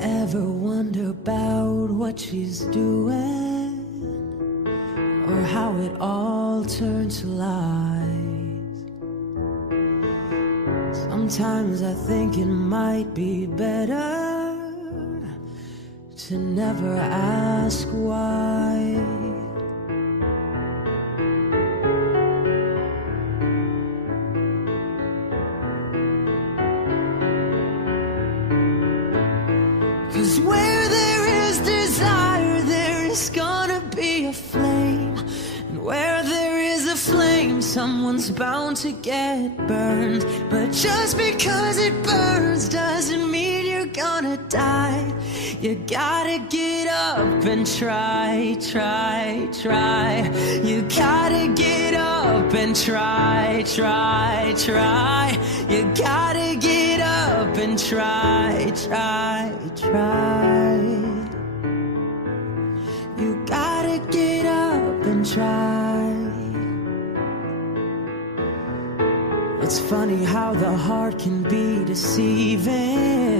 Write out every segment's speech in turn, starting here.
Ever wonder about what she's doing, or how it all turned to lies? Sometimes I think it might be better to never ask why. 'Cause where there is desire, there is gonna be a flame. And where there is a flame, someone's bound to get burned. But just because it burns doesn't mean you're gonna die. You gotta get up and try, try, try. You gotta get up and try, try, try. You gotta get up and try, try, try. You gotta get up and try. It's funny how the heart can be deceiving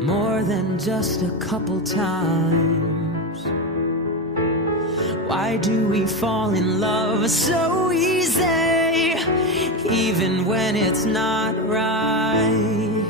more than just a couple times. Why do we fall in love so easy, even when it's not right?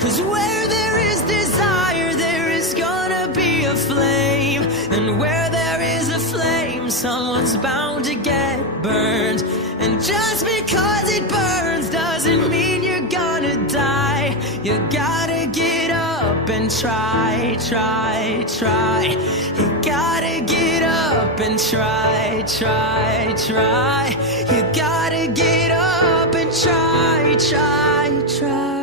Cause where there is desire, there is gonna be a flame. And where there is a flame, someone's bound to get burned. And just because it burns doesn't mean you're gonna die. You gotta get up and try, try, try. You gotta get up and try, try, try. You gotta get up and try, try, try.